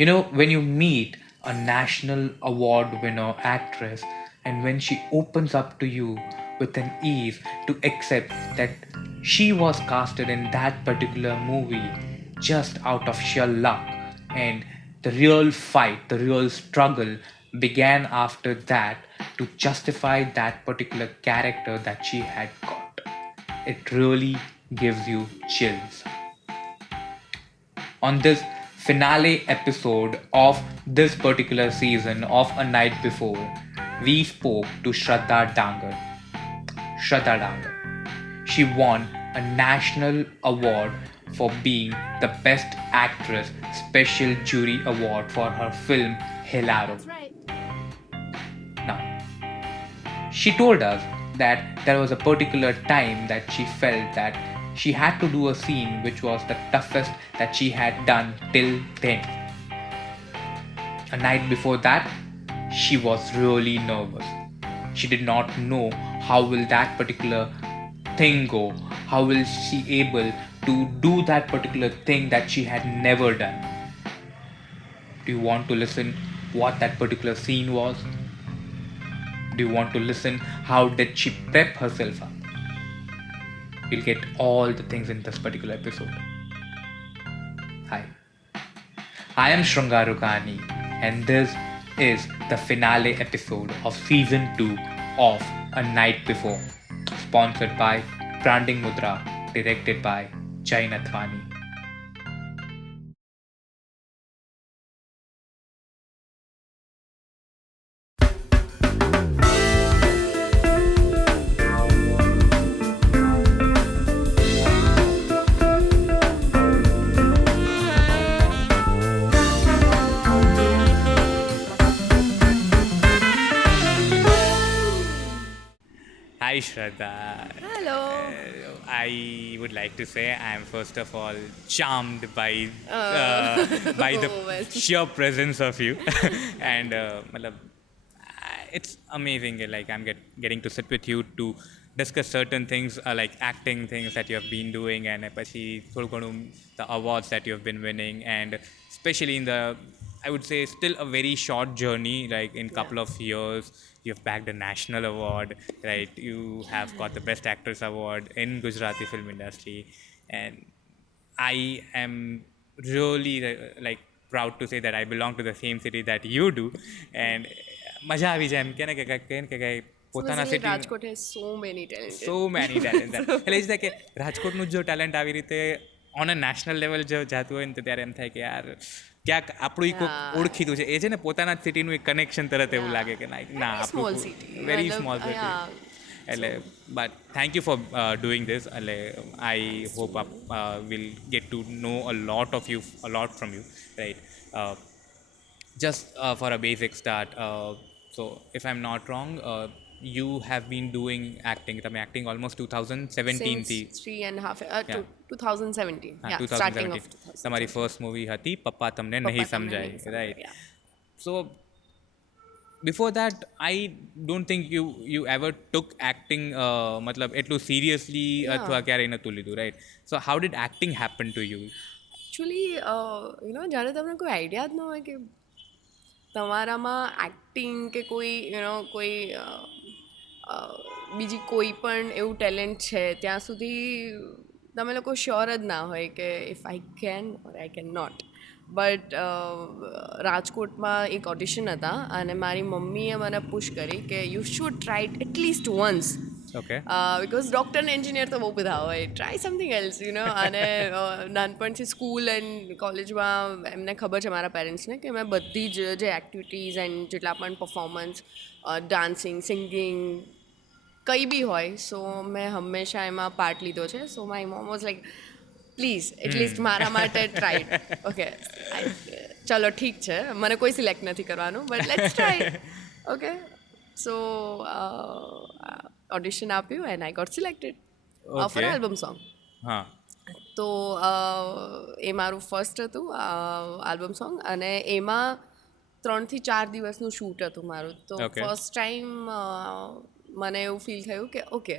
When you meet a national award winner actress and when she opens up to you with an ease to accept that she was casted in that particular movie just out of sheer luck, and the real fight, the real struggle began after that to justify that particular character that she had got. It really gives you chills. On this finale episode of this particular season of A Night Before, we spoke to Shraddha Dangar. Shraddha Dangar. She won a national award for being the Best Actress Special Jury Award for her film Hilaro. That's right. Now, she told us that there was a particular time that she felt that she had to do a scene which was the toughest that she had done till then. A night before that, she was really nervous. She did not know how will that particular thing go, how will she able to do that particular thing that she had never done. Do you want to listen what that particular scene was? Do you want to listen how did she prep herself up? You'll get all the things in this particular episode. Hi, I am Shrungarukani, and this is the finale episode of season 2 of A Night Before, sponsored by Branding Mudra, directed by Jai Nathwani. Hi Shraddha. Hello. I would like to say I am first of all charmed by the well. sheer presence of you, and matlab, it's amazing. Like getting to sit with you to discuss certain things, like acting things that you have been doing, and પછી થોડું ઘણું the awards that you have been winning, and especially in the, I would say, still a very short journey. Like in couple of years, you've bagged a national award, right? You have got the Best Actress award in Gujarati film industry, and I am really like proud to say that I belong to the same city that you do, and મજા આવી જાય એમ કે So પોતાના basically, city Rajkot has so many talented. So many talent એટલે એ જ થાય કે રાજકોટનું જો ટેલેન્ટ આવી રીતે ઓન અ નેશનલ લેવલ જો જાતું હોય ને તો ત્યારે એમ થાય કે યાર ક્યાંક આપણું કોઈક Yeah. ઓળખીતું છે એ છે ને પોતાના જ સિટીનું એક કનેક્શન તરત એવું લાગે કે ના Very small city. વેરી મતલબ, સ્મોલ સિટી yeah. એટલે but thank you for doing this એટલે I hope will get to know a lot of you a lot from you right just for a basic start, so if I'm not wrong, you have been doing acting. તમે acting almost 2017 Since થી 3.5, Yeah. 2017. હા, Yeah, starting of 2017 તમારી first movie હતી પપ્પા તમને નહીં Papa Tamne સમજાય, Nahi Samjha, right? yeah. So before that, I don't think you ever took acting મતલબ એટલું seriously Yeah. અથવા ક્યારેય નતું લીધું, right? So how did acting happen to you? Actually જ્યારે તમને કોઈ આઈડિયા જ ન હોય કે તમારામાં એક્ટિંગ કે કોઈ કોઈ બીજી કોઈ પણ એવું ટેલેન્ટ છે ત્યાં સુધી તમે લોકો શ્યોર જ ના હોય કે if I can or I can not but રાજકોટમાં એક ઓડિશન હતા અને મારી મમ્મીએ મને પુશ કરી કે you should try it at least once Okay. Because doctor ને એન્જિનિયર તો બહુ બધા હોય ટ્રાય સમથિંગ એલ્સ અને નાનપણથી સ્કૂલ એન્ડ કોલેજમાં એમને ખબર છે મારા પેરેન્ટ્સને કે મેં બધી જ જે એક્ટિવિટીઝ એન્ડ જેટલા પણ પરફોર્મન્સ ડાન્સિંગ સિંગિંગ કંઈ બી હોય સો મેં હંમેશા એમાં પાર્ટ લીધો છે સો my mom was like please at least મારા માટે ટ્રાય ઓકે ચલો ઠીક છે મને કોઈ સિલેક્ટ નથી કરવાનું but let's try okay so audition આપ્યું and I got selected for Okay. Album song હા. તો એ મારું ફર્સ્ટ હતું આલ્બમ સોંગ અને એમાં 3 થી 4 દિવસનું શૂટ હતું મારું તો Okay. ફર્સ્ટ ટાઈમ મને એવું ફીલ થયું કે ઓકે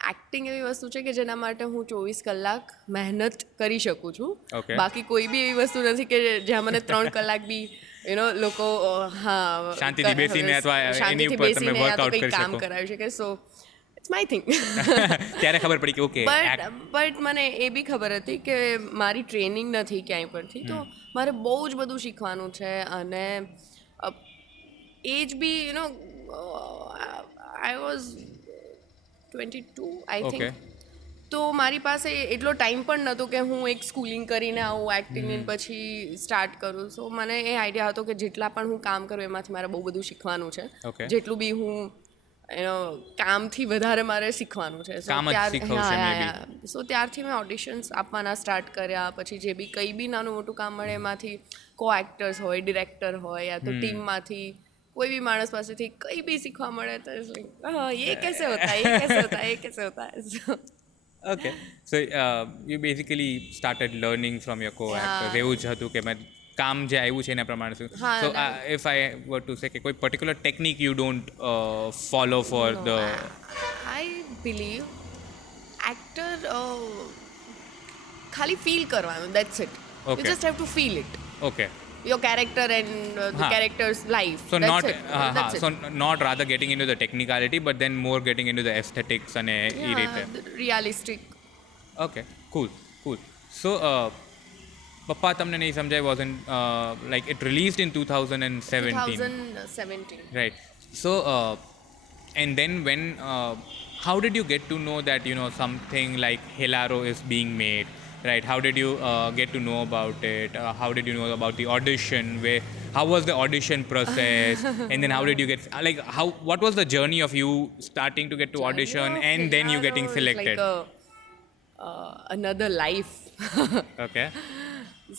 એક્ટિંગ એવી વસ્તુ છે કે જેના માટે હું 24 કલાક મહેનત કરી શકું છું. Okay. બાકી કોઈ બી એવી વસ્તુ નથી કે જ્યાં મને 3 કલાક બી લોકો હા શાંતિથી બેસીને અથવા એની શાંતિથી ઉપર તમે બેસીને યા તો વર્કઆઉટ કંઈક કરી કામ શકો. કરાવી શકે. So it's my thing. ત્યારે ખબર પડી કે ઓકે બટ મને એ બી ખબર હતી કે મારી ટ્રેનિંગ નથી ક્યાંય પરથી, તો મારે બહુ જ બધું શીખવાનું છે. અને age be I was 22 I okay. Think. તો મારી પાસે એટલો ટાઈમ પણ નહોતો કે હું એક સ્કૂલિંગ કરીને આવું એક્ટિંગ પછી સ્ટાર્ટ કરું. સો મને એ આઈડિયા હતો કે જેટલા પણ હું કામ કરું એમાંથી મારે બહુ બધું શીખવાનું છે. Okay. જેટલું બી હું કામથી વધારે મારે શીખવાનું છે. કામ જ શીખવશે maybe. સો ત્યારથી મેં ઓડિશન્સ આપવાના સ્ટાર્ટ કર્યા. પછી જે બી કંઈ બી નાનું મોટું કામ મળે એમાંથી કો એક્ટર્સ હોય, ડિરેક્ટર હોય, યા તો ટીમમાંથી કોઈ બી માણસ પાસેથી કંઈ બી શીખવા મળે તો ये कैसे होता है, ये कैसे होता है, ये कैसे होता है. So, Okay. So you basically started learning from your co-actors. એવું જ હતું કે મેં કામ જે આવ્યું છે એના પ્રમાણે શું. હા, So ના. if I were to say કે કોઈ particular technique you don't follow for the I believe actor ખાલી ફીલ કરવાનું, that's it. You Okay. just have to feel it. okay. Your character and the હા. character's life. So that's not it. That's it. so not rather getting into the technicality but then more getting into the aesthetics અને એ રીતે. Realistic. Okay, cool. So, Papa Tamne Nahi Samjhay wasn't like it released in 2017. 2017. Right. So, and then when, how did you get to know that something like Helaro is being made? Right. How did you get to know about it? How did you know about the audition? How was the audition process? And then how did you get like what was the journey of you starting to get to audition and then you getting Helaro is selected? like another life. Okay.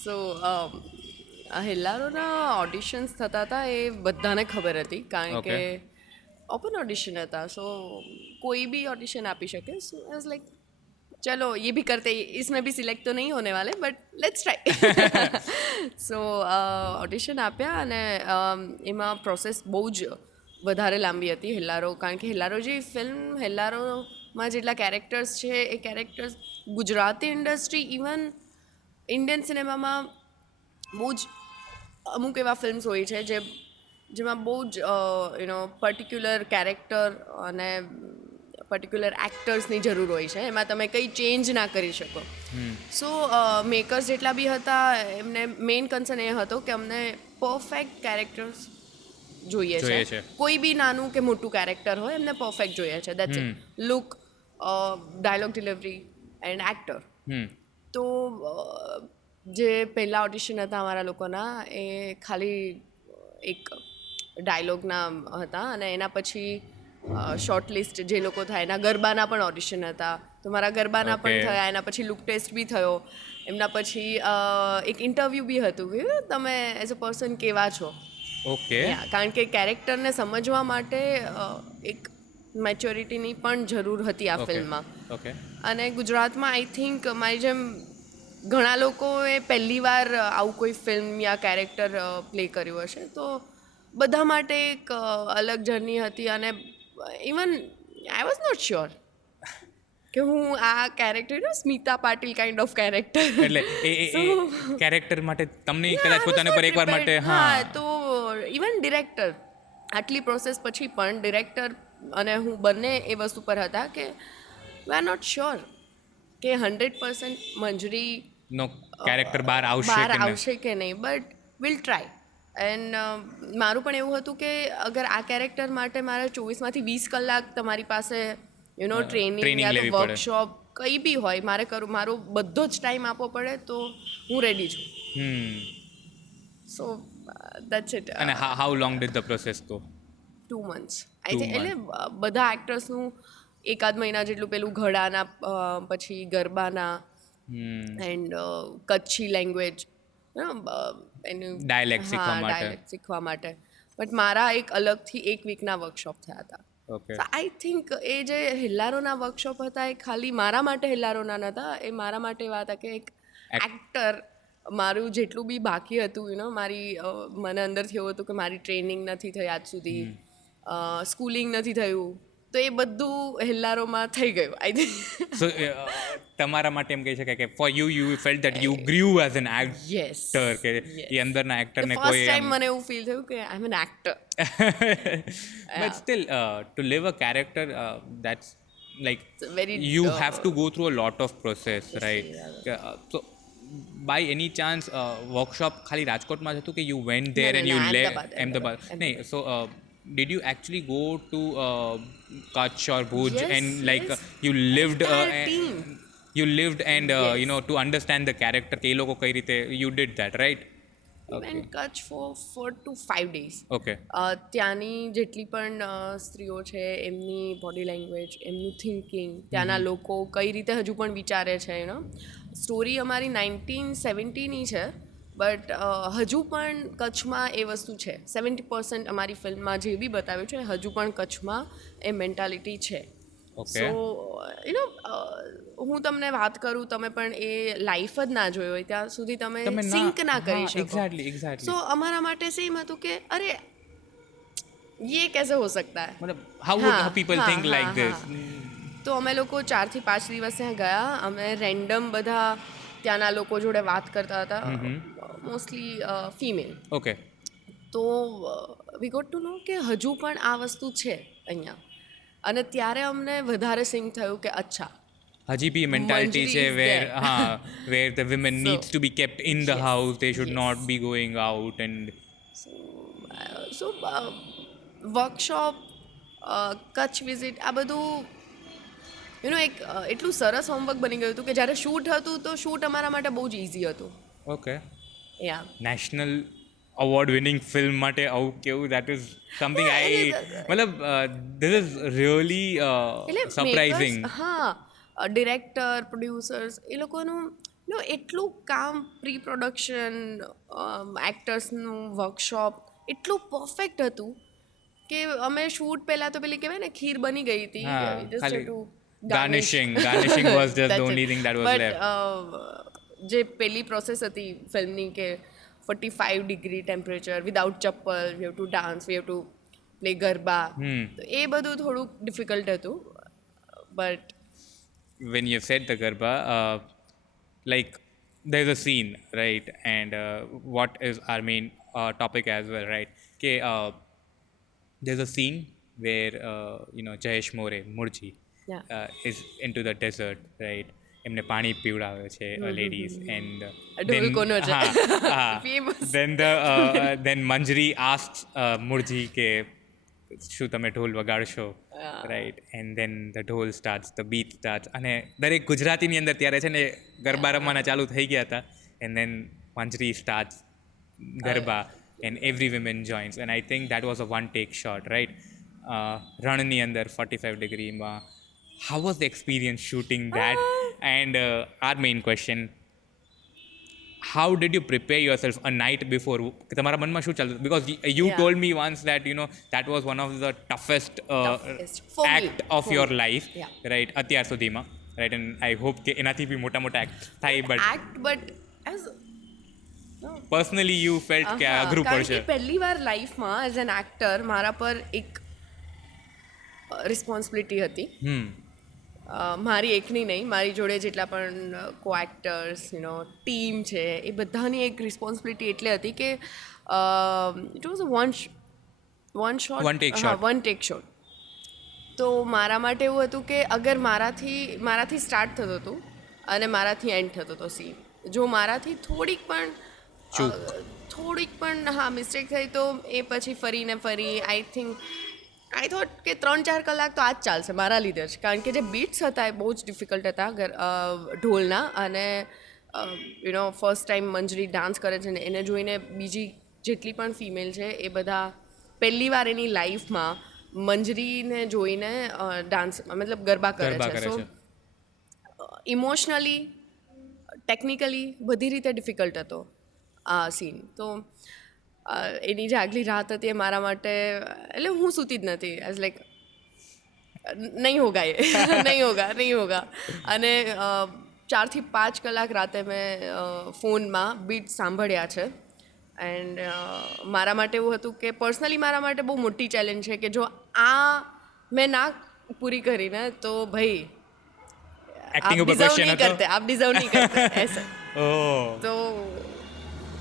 So હેલ્લારોના auditions થતા હતા એ બધાને ખબર હતી, કારણ કે Okay. Open audition હતા. સો कोई भी ऑडिशन આપી શકે. સો आई वाज लाइक चलो ये भी करते, इसमें भी सिलेक्ट तो नहीं होने वाले but let's try. So audition આપ્યા અને એમાં પ્રોસેસ બહુ જ વધારે લાંબી હતી હેલ્લારો, કારણ કે હેલ્લારો જે ફિલ્મ, હેલ્લારોમાં જેટલા કેરેક્ટર્સ છે એ characters Gujarati industry, even Indian સિનેમામાં બહુ જ અમુક એવા ફિલ્મ્સ હોય છે જેમાં બહુ જ પર્ટિક્યુલર કેરેક્ટર અને પર્ટિક્યુલર એક્ટર્સની જરૂર હોય છે. એમાં તમે કંઈ ચેન્જ ના કરી શકો. સો મેકર્સ જેટલા બી હતા એમને મેઇન કન્સર્ન એ હતો કે અમને પરફેક્ટ કેરેક્ટર્સ જોઈએ જોઈએ છે. છે. કોઈ બી નાનું કે મોટું કેરેક્ટર હોય એમને પરફેક્ટ જોઈએ છે. That's it. Look, dialogue delivery and actor. તો જે પહેલાં ઓડિશન હતા અમારા લોકોના એ ખાલી એક ડાયલોગના હતા, અને એના પછી શોર્ટ લિસ્ટ જે લોકો થાય એના ગરબાના પણ ઓડિશન હતા. તો મારા ગરબાના પણ Okay. થયા, એના પછી લુક ટેસ્ટ બી થયો, એમના પછી એક ઇન્ટરવ્યૂ બી હતું કે તમે એઝ અ પર્સન કેવા છો. Okay. કારણ કે કેરેક્ટરને સમજવા માટે એક મેચ્યોરિટીની પણ જરૂર હતી આ ફિલ્મમાં. Okay. અને ગુજરાતમાં આઈ થિંક મારી જેમ ઘણા લોકોએ પહેલી વાર આવું કોઈ ફિલ્મ યા કેરેક્ટર પ્લે કર્યું હશે, તો બધા માટે એક અલગ જર્ની હતી. અને even I was not sure કે હું આ character, Smita Patil kind of character, એટલે એ કેરેક્ટર માટે તમને કદાચ પોતાના પર એકવાર માટે તો ઇવન ડિરેક્ટર આટલી પ્રોસેસ પછી પણ ડિરેક્ટર અને હું બંને એ વસ્તુ પર હતા કે વી આર નોટ શ્યોર કે 100% મંજરી નો કેરેક્ટર બહાર આવશે બહાર કે નહીં. આવશે કે નહીં, બટ વિલ ટ્રાય. એન્ડ મારું પણ એવું હતું કે અગર આ કેરેક્ટર માટે મારે 24માંથી 20 કલાક તમારી પાસે ટ્રેનિંગ training યા તો લેવી પડે. વર્કશોપ કંઈ બી હોય મારે મારો બધો જ ટાઈમ આપવો પડે તો હું રેડી છું. So that's it. અને how long did the process go? 2 months I think. એટલે બધા એક્ટર્સનું એકાદ મહિના જેટલું પેલું ઘડાના પછી ગરબાના એન્ડ કચ્છી લેંગ્વેજ એનું Dialect શીખવા માટે. ડાયલેક્ટ શીખવા માટે. બટ મારા એક અલગથી એક વીકના વર્કશોપ થયા હતા. ઓકે. આઈ થિંક એ જે હેલ્લારોના વર્કશોપ હતા એ ખાલી મારા માટે હેલ્લારોના નહોતા, એ મારા માટે એવા હતા કે એક એક્ટર મારું જેટલું બી બાકી હતું મારી મને અંદરથી એવું હતું કે મારી ટ્રેનિંગ નથી થઈ આજ સુધી, સ્કૂલિંગ નથી થયું, તો એ બધું હેલ્લારોમાં થઈ ગયું આઈ થિંક. સો તમારા માટે એમ કહી શકાય કે for you felt that you grieve as an actor કે એ અંદરના એક્ટરને કોઈ ફર્સ્ટ ટાઈમ મને એવું ફીલ થયું કે I am an actor. but still to live a character that's like very you have to go through a lot of process, right? So by any chance workshop ખાલી રાજકોટમાં જ હતું કે you went there and you left Ahmedabad? નહીં, so did you actually go to Kutch or Bhuj and like you lived you lived and you know to understand the character કે એ લોકો કઈ રીતે you did that, right? and Kutch for 4 to 5 days. Okay. ત્યાંની જેટલી પણ સ્ત્રીઓ છે એમની બોડી લેંગ્વેજ, એમનું થિંકિંગ, ત્યાંના લોકો કઈ રીતે હજુ પણ વિચારે છે, યુ નો સ્ટોરી અમારી 1970ની છે બટ હજુ પણ કચ્છમાં એ વસ્તુ છે. 70% અમારી ફિલ્મમાં જે બી બતાવ્યું છે હજુ પણ કચ્છમાં એ મેન્ટાલિટી છે. સો યુ નો હું તમને વાત કરું, તમે પણ એ લાઈફ જ ના જોયો હોય ત્યાં સુધી તમે સિંક ના કરી શકો. એક્ઝેક્ટલી. સો અમારા માટે સેમ હતું કે અરે ये कैसे हो सकता है, मतलब how would people think like this? તો અમે લોકો 4 થી 5 દિવસ ત્યાં ગયા. અમે રેન્ડમ બધા ત્યાંના લોકો જોડે વાત કરતા હતા, મોસ્ટલી ફિમેલ. ઓકે. તો વી ગોટ ટુ નો કે હજુ પણ આ વસ્તુ છે અહીંયા, અને ત્યારે અમને વધારે સિંક થયું કે અચ્છા હજી બી મેન્ટાલિટી છે where the women needs to be kept in the house, they should not be going out and so workshop, Kutch visit, આ બધું યુ નો એક એટલું સરસ હોમવર્ક બની ગયું હતું કે જ્યારે શૂટ હતું તો શૂટ અમારા માટે બહુ જ ઇઝી હતું. ઓકે. યા નેશનલ અવોર્ડ વિનિંગ ફિલ્મ માટે આવું કેવું, દેટ ઇઝ સમથિંગ આઈ મતલબ ધીસ ઇઝ રિયલી સરપ્રાઇઝિંગ. હા, ડિરેક્ટર, પ્રોડ્યુસર્સ એ લોકોનું નો એટલું કામ, પ્રી પ્રોડક્શન, એક્ટર્સનું વર્કશોપ એટલું પરફેક્ટ હતું કે અમે શૂટ પહેલાં તો પેલી કહેવાય ને ખીર બની ગઈ હતી, garnishing was just the only thing that was left. જે પેલી પ્રોસેસ હતી ફિલ્મની કે 45 ડિગ્રી ટેમ્પરેચર વિદાઉટ ચપ્પલ, we have to dance, we have to play garba, તો એ બધું થોડુંક ડિફિકલ્ટ હતું. But when you said the garba, like there's a scene, right? And what is our main topic as well, right? Okay, there's a scene where you know Jayesh More Murji is into the desert, right? એમને પાણી પીવડાવે છે ladies and then Manjri asks Murji કે શું તમે ઢોલ વગાડશો, right? And then the ઢોલ starts, the bit starts. અને દરેક ગુજરાતીની અંદર ત્યારે છે ને ગરબા રમવાના ચાલુ થઈ ગયા હતા. And then Manjari starts garba and every women joins. And I think that was a one take shot, right? રણની અંદર 45 ડિગ્રીમાં. How was the experience shooting that? And are main question, how did you prepare yourself a night before? તમારા મનમાં શું ચાલતું? Because you told me once that you know that was one of the toughest act of your life, right? અત્યાર સુધીમાં, right? And I hope કે એનાથી બી મોટા આક્ટ થાય, but as personally you felt કે અઘરું પડશે. કારણ કે પહેલી વાર લાઈફમાં એઝ એન એક્ટર મારા પર એક રિસ્પોન્સિબિલિટી હતી. મારી એકની નહીં, મારી જોડે જેટલા પણ કો એક્ટર્સ, યુ નો ટીમ છે, એ બધાની એક રિસ્પોન્સિબિલિટી એટલે હતી કે it was one take shot. તો મારા માટે એવું હતું કે અગર મારાથી સ્ટાર્ટ થતું હતું અને મારાથી એન્ડ થતો હતો સીન, જો મારાથી થોડીક પણ મિસ્ટેક થઈ તો એ પછી ફરીને ફરી આઈ થોટ કે 3-4 કલાક તો આ જ ચાલશે મારા લીધે જ. કારણ કે જે બીટ્સ હતા એ બહુ જ ડિફિકલ્ટ હતા ઢોલના. અને you know first time Manjari dance કરે છે ને એને જોઈને બીજી જેટલી પણ ફિમેલ છે એ બધા પહેલી વાર એની લાઈફમાં મંજરીને જોઈને ડાન્સ મતલબ ગરબા કરે છે. સો ઇમોશનલી, ટેકનિકલી બધી રીતે ડિફિકલ્ટ હતો આ સીન. તો એની જે આગલી રાત હતી એ મારા માટે, એટલે હું સૂતી જ નથી. એઝ લાઈક નહીં હોગા. અને 4 થી 5 કલાક રાતે મેં ફોનમાં બીટ સાંભળ્યા છે. એન્ડ મારા માટે એવું હતું કે પર્સનલી મારા માટે બહુ મોટી ચેલેન્જ છે કે જો આ મેં ના पूरी करी ना तो भाई Acting आप ऊपर डिजर्व question नहीं હતો? करते, आप डिजर्व नहीं करते ऐसा. ઓહ તો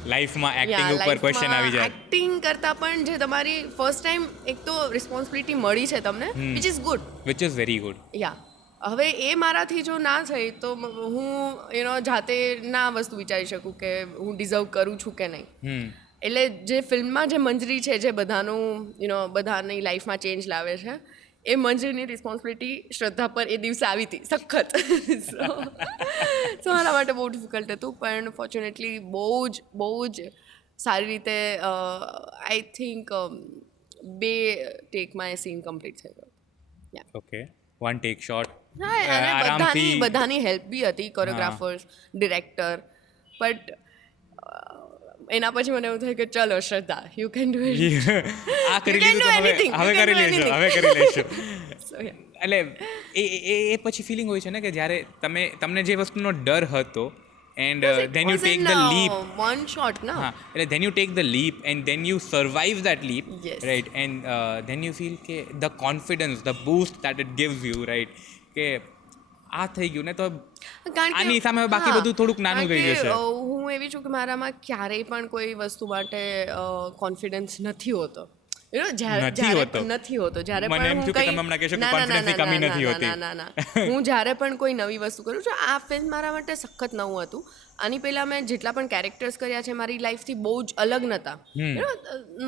લાઈફમાં એક્ટિંગ ઉપર ક્વેશ્ચન આવી જાય. એક્ટિંગ કરતા પણ જે તમારી ફર્સ્ટ ટાઈમ એક તો રિસ્પોન્સિબિલિટી મળી છે તમને, which is good. Which is very good. Yeah હવે એ મારાથી જો ના થઈ તો હું જાતે ના વસ્તુ વિચારી શકું કે હું ડિઝર્વ કરું છું કે નહીં. એટલે જે ફિલ્મમાં જે મંજરી છે, જે બધાનું બધાની લાઈફમાં ચેન્જ લાવે છે, એ મંજરીની રિસ્પોન્સિબિલિટી શ્રદ્ધા પર એ દિવસે આવી હતી સખત. સો મારા માટે બહુ ડિફિકલ્ટ હતું, પણ ફોર્ચ્યુનેટલી બહુ જ સારી રીતે આઈ થિંક 2 ટેકમાં એ સીન કમ્પ્લીટ થઈ ગયો. Okay, one take shot. હા, અને બધાની હેલ્પ બી હતી, કોરિયોગ્રાફર્સ, ડિરેક્ટર. બટ એના પછી મને એવું થાય કે ચલો શ્રદ્ધા, યુ કેન ડુ ઇટ. આ કરી લીધું તો હવે કરી લઈશું. એટલે એ પછી ફિલિંગ હોય છે ને કે જ્યારે તમને જે વસ્તુનો ડર હતો and then you take the leap. One shot ના. હા, એટલે then you take the leap and then you survive that leap, Yes. Right. And then you feel કે the confidence, the boost that it gives you, right, કે આ થઈ ગયું ને તો આની સામે બાકી બધું થોડુંક નાનું થઈ જશે. હું એવી છું કે મારામાં ક્યારેય પણ કોઈ વસ્તુ માટે કોન્ફિડન્સ નથી હોતો. નથી હોતો. નથી હોતો. જ્યારે મને એમ પણ થયું કે તમે હમણાં કહેશો કે confidence ની કમી નથી હોતી. ના હું જ્યારે પણ કોઈ નવી વસ્તુ કરું છું, આ ફિલ્મ મારા માટે સખત નવું હતું. આની પહેલાં મેં જેટલા પણ કેરેક્ટર્સ કર્યા છે મારી લાઈફથી બહુ જ અલગ નહોતા.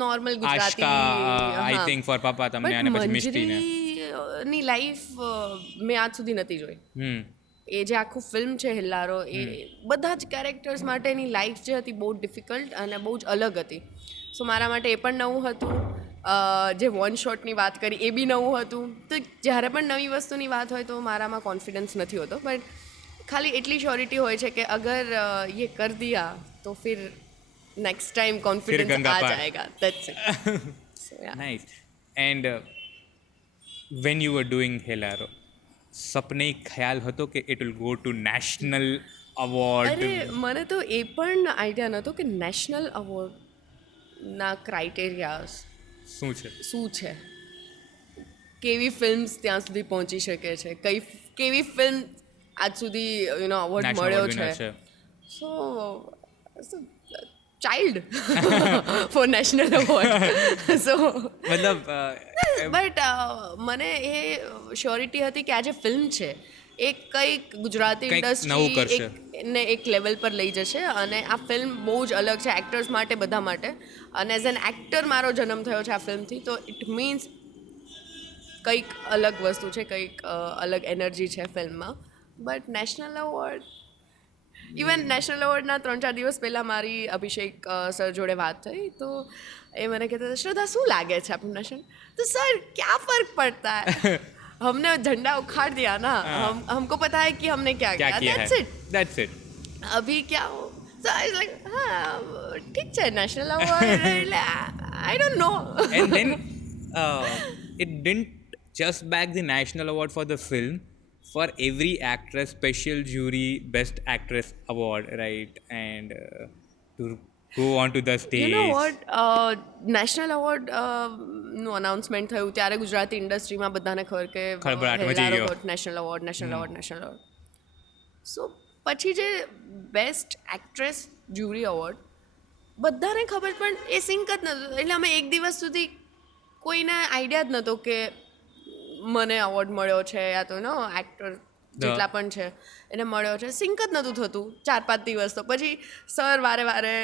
Normal Gujarati. Aashka, I think for papa તમને અને પછી મિસ્ટીને. મંજરીની લાઈફ મેં આજ સુધી નથી જોઈ. એ જે આખું ફિલ્મ છે હિલ્લારો, એ બધા જ કેરેક્ટર્સ માટેની લાઈફ જે હતી બહુ ડિફિકલ્ટ અને બહુ જ અલગ હતી. સો મારા માટે એ પણ નવું હતું. જે વન શોટની વાત કરી એ બી નવું હતું. તો જ્યારે પણ નવી વસ્તુની વાત હોય તો મારામાં કોન્ફિડન્સ નથી હોતો, બટ ખાલી એટલી શ્યોરિટી હોય છે કે અગર ये कर दिया तो फिर नेक्स्ट टाइम कॉन्फिडेंस आ जाएगा. That's it. So, yeah. Nice. And when you were doing હિલ્લારો, સપને ખ્યાલ હતો કે it will go to national award? અરે મને તો એ પણ આઈડિયા નહોતો કે નેશનલ અવોર્ડના ક્રાઇટેરિયાસ શું છે, કેવી ફિલ્મ્સ ત્યાં સુધી પહોંચી શકે છે, કેવી ફિલ્મ આજ સુધી અવોર્ડ મળ્યો છે. સો ચાઇલ્ડ ફોર નેશનલ અવોર્ડ. સો મતલબ બટ મને એ શ્યોરિટી હતી કે આ જે ફિલ્મ છે એ કંઈક ગુજરાતી ઇન્ડસ્ટ્રીને એક લેવલ પર લઈ જશે, અને આ ફિલ્મ બહુ જ અલગ છે એક્ટર્સ માટે, બધા માટે. અને એઝ એન એક્ટર મારો જન્મ થયો છે આ ફિલ્મથી, તો ઇટ મીન્સ કંઈક અલગ વસ્તુ છે, કંઈક અલગ એનર્જી છે ફિલ્મમાં. But national award, even national એવોર્ડના 3-4 દિવસ પહેલાં મારી અભિષેક સર જોડે વાત થઈ, તો એ મને કહેતા હતા, શ્રદ્ધા શું લાગે છે આપણું નેશનલ? તો સર ક્યાં ફર્ક પડता है, हमने झंडा उखाड़ दिया ना, हमको पता है कि हमने क्या किया, that's it. अभी क्या हो, so I was like, हाँ ठीक છે નેશનલ એવોર્ડ, એટલે I don't know. And then it didn't just bag the national award for the film. For every actress, special jury, best actress award, right? And to go on to the stage. You know what? National award નું announcement થયું ત્યારે ગુજરાતી ઇન્ડસ્ટ્રીમાં બધાને ખબર કે national award. સો પછી જે best actress jury award બધાને ખબર, પણ એ સિંક જ નહોતું. એટલે અમે એક દિવસ સુધી કોઈને આઈડિયા જ નહોતો કે મને એવોર્ડ મળ્યો છે, યા તો એક્ટર જેટલા પણ છે એને મળ્યો છે. સિંક જ નહોતું થતું 4-5 દિવસ. તો પછી સર વારે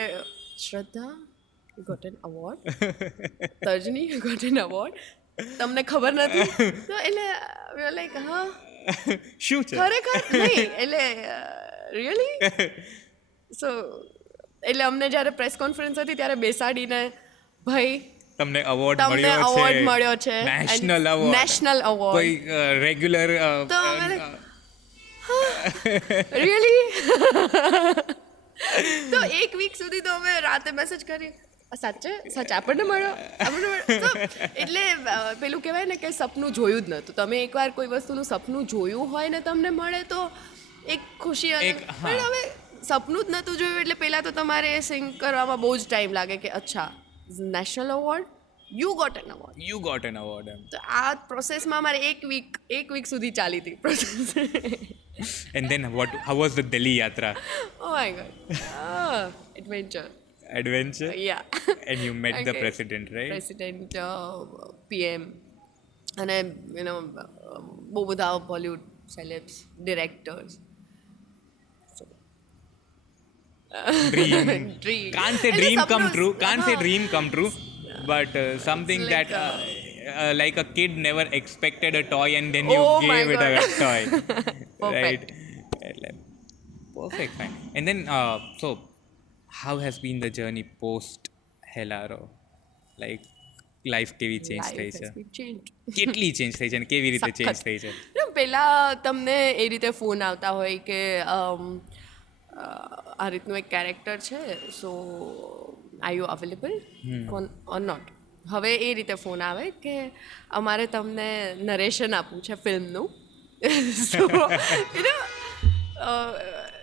Shraddha got an award, Tarjani got an award, તમને ખબર નથી? તો એટલે લાઈક હા શું છે ખરેખર નહીં, એટલે રિયલી. સો એટલે અમને જ્યારે પ્રેસ કોન્ફરન્સ હતી ત્યારે બેસાડીને, ભાઈ તમને અવોર્ડ મળ્યો છે, નેશનલ અવોર્ડ, કોઈ રેગ્યુલર, તો રિયલી. તો એક વીક સુધી તો અમે રાતે મેસેજ કરી, સાચે આપણને મળ્યો. તો એટલે પેલું કહેવાય ને કે સપનું જોયું જ નહોતું. તમે એકવાર કોઈ વસ્તુનું સપનું જોયું હોય ને તમને મળે તો એક ખુશી અલગ. પણ હવે સપનું જ નહોતું જોયું એટલે પહેલાં તો તમારે સિંક કરવામાં બહુ જ ટાઈમ લાગે કે અચ્છા national award, you got an award. You got an award એમ. તો આ પ્રોસેસમાં મારે એક વીક સુધી ચાલી હતી પ્રોસેસ. And then how was the Delhi યાત્રા? Oh my god, adventure. Adventure? Yeah. And you met the Okay. president, right? President, PM, અને બહુ બધા Bollywood celebs, directors. Dream. Dream. Can't say એટલે dream come સપનું- true. Can't say હા. dream come true. But something It's like, that like a kid never expected a toy and then you Oh my gave it a God. toy. Perfect. Right? એટલે perfect, fine. And then so how has been the journey post Helaro? Like life કેવી change Life થઈ has છે? been changed. કેટલી change થઈ છે અને કેવી રીતે ચેન્જ સખત. થઈ છે? પહેલા તમને એ રીતે ફોન આવતા હોય કે આ રીતનું એક કેરેક્ટર છે, so are you available or not. હવે એ રીતે ફોન આવે કે અમારે તમને નરેશન આપવું છે ફિલ્મનું. સો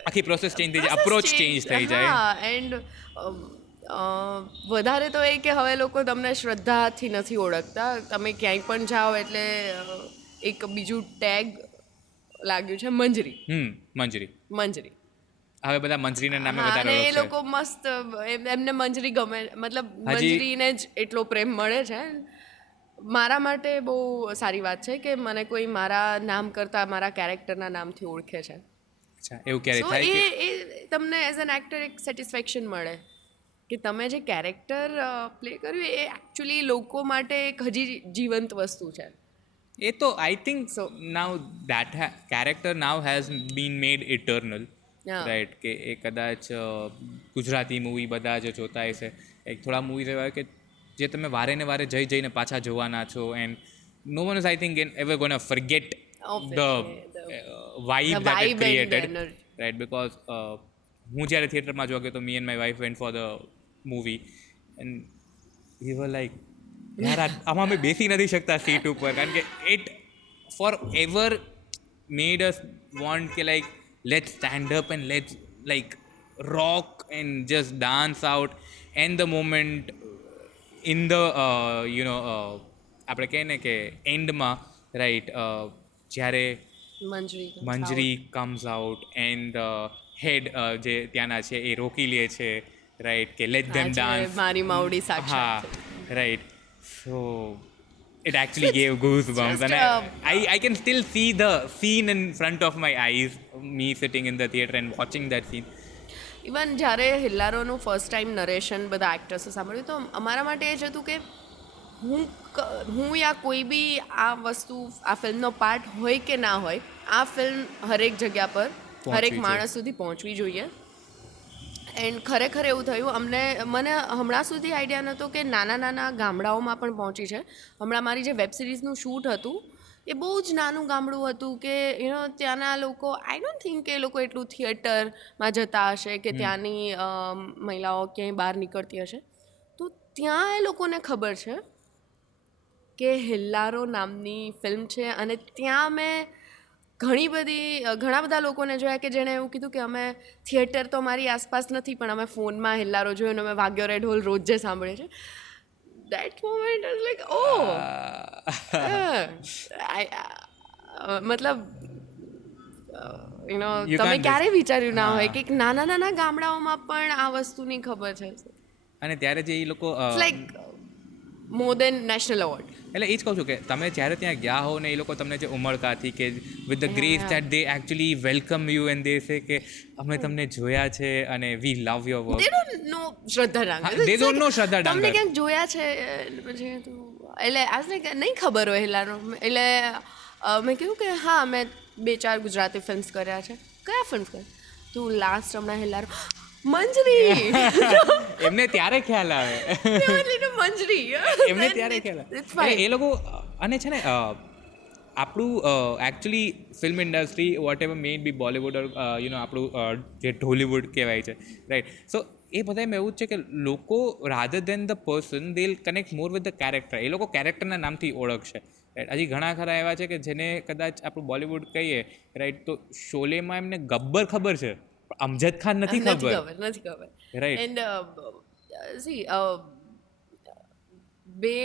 આખી પ્રોસેસ ચેન્જ થઈ જાય, અપ્રોચ ચેન્જ થઈ જાય. હા, એન્ડ વધારે તો એ કે હવે લોકો તમને શ્રદ્ધાથી નથી ઓળખતા. તમે ક્યાંય પણ જાઓ એટલે એક બીજું ટેગ લાગ્યું છે મંજરી. મંજરી. મંજરી. હવે બધા મંજરીના નામે હા, વધારે અને એ ઓળખશે. લોકો મસ્ત એમને મંજરી ગમે, મતલબ હજી- મંજરીને જ એટલો પ્રેમ મળે છે. મારા માટે બહુ સારી વાત છે કે મને કોઈ મારા નામ કરતાં મારા કેરેક્ટરના નામથી ઓળખે છે. અચ્છા, એવું ક્યારે સો થાય કે એ તમને એઝ એન એક્ટર એક સેટિસ્ફેક્શન મળે કે તમે જે કેરેક્ટર પ્લે કર્યું એ એકચ્યુઅલી લોકો માટે એક હજી જીવંત વસ્તુ છે. એ તો I think So- now that character now has been made eternal, Yeah. Right? કે એ કદાચ ગુજરાતી મૂવી બધા જ જોતા હશે. એક થોડા મૂવીઝ એવા કે જે તમે વારે ને વારે જઈને પાછા જોવાના છો, and no one is I think ever gonna forget Obviously, the the vibe that it vibe and the created, energy. Right? Because હું જ્યારે થિયેટરમાં જોવા ગયો તો me and my wife went for the movie and we were like યાર આમાં અમે બેસી નથી શકતા સીટ ઉપર, કારણ કે it forever made us want કે like let's stand up and let's like rock and just dance out. And the moment in the આપણે કહીએ ને કે એન્ડમાં, રાઈટ, જ્યારે Manjari comes out and head જે ત્યાંના છે એ રોકી લે છે, રાઈટ, કે લેટ ધેમ ડાન્સ. મારી માવડી સાક્ષાત. હા, right. So it actually gave goosebumps, just and I can still see the scene in front of my eyes, me sitting in the theater and watching that scene. Even જ્યારે હિલ્લારોનું first time narration બધા એક્ટર્સે સાંભળ્યું તો અમારા માટે એ જ હતું કે હું યા કોઈ બી આ વસ્તુ આ ફિલ્મનો પાર્ટ હોય કે ના હોય, આ ફિલ્મ હરેક જગ્યા પર પહોંચવી હરેક જોઈએ. માણસ સુધી પહોંચવી જોઈએ. એન્ડ ખરેખર એવું થયું. મને હમણાં સુધી આઈડિયા નહોતો કે નાના નાના ગામડાઓમાં પણ પહોંચી છે. હમણાં મારી જે વેબ સિરીઝનું શૂટ હતું એ બહુ જ નાનું ગામડું હતું કે ત્યાંના લોકો, આઈ ડોન્ટ થિંક કે એ લોકો એટલું થિયેટરમાં જતા હશે કે ત્યાંની મહિલાઓ ક્યાંય બહાર નીકળતી હશે. તો ત્યાં એ લોકોને ખબર છે કે હિલ્લારો નામની ફિલ્મ છે. અને ત્યાં મેં ઘણા બધા લોકોને જોયા કે જેણે એવું કીધું કે અમે થિયેટર તો અમારી આસપાસ નથી પણ અમે ફોનમાં હિલ્લારો જોયો અને અમે વાગ્યો રે ઢોલ રોજ જે સાંભળીએ છીએ. દેટ મોમેન્ટ ઇઝ લાઈક મતલબ You તમે can't ક્યારે વિચાર્યું ના હોય હા. કે નાના નાના ગામડાઓમાં પણ આ વસ્તુની ખબર છે. અને ત્યારે જે એ લોકો લાઈક મોર દેન નેશનલ એવોર્ડ. એટલે એ જ કહું છું કે તમે જ્યારે ત્યાં ગયા હો ને એ લોકો તમને જે ઉમળકાથી કે with the grace that they actually welcome you and they say કે અમે તમને જોયા છે અને we love your work. They don't know શ્રદ્ધા ડાંગર. હા, they don't know શ્રદ્ધા તમને ડાંગર. ક્યાંક જોયા છે પછી એટલે આજને નહીં ખબર હોય હિલ્લારો. એટલે મેં કીધું કે હા મેં 2-4 ગુજરાતી ફિલ્મ્સ કર્યા છે. કયા ફિલ્મ્સ કર્યા? તું લાસ્ટ હમણાં હિલ્લારો મંજરી. એમને ત્યારે ખ્યાલ આવે. મંજરી. એમને ત્યારે ખ્યાલ આવે. It's fine. એ લોકો અને છે ને આપણું actually film industry whatever made be Bollywood or આપણું જે ઢોલીવુડ કહેવાય છે, રાઈટ? સો એ બધામાં એવું જ છે કે લોકો rather than the person they will connect more with the character. એ લોકો કેરેક્ટરના નામથી ઓળખશે, રાઈટ? હજી ઘણા ખરા એવા છે કે જેને કદાચ આપણું બોલિવૂડ કહીએ, રાઈટ, તો શોલેમાં એમને ગબ્બર ખબર છે, અમજદ ખાન નથી ખબર, નથી ખબર. રાઈટ? એન્ડ સી બે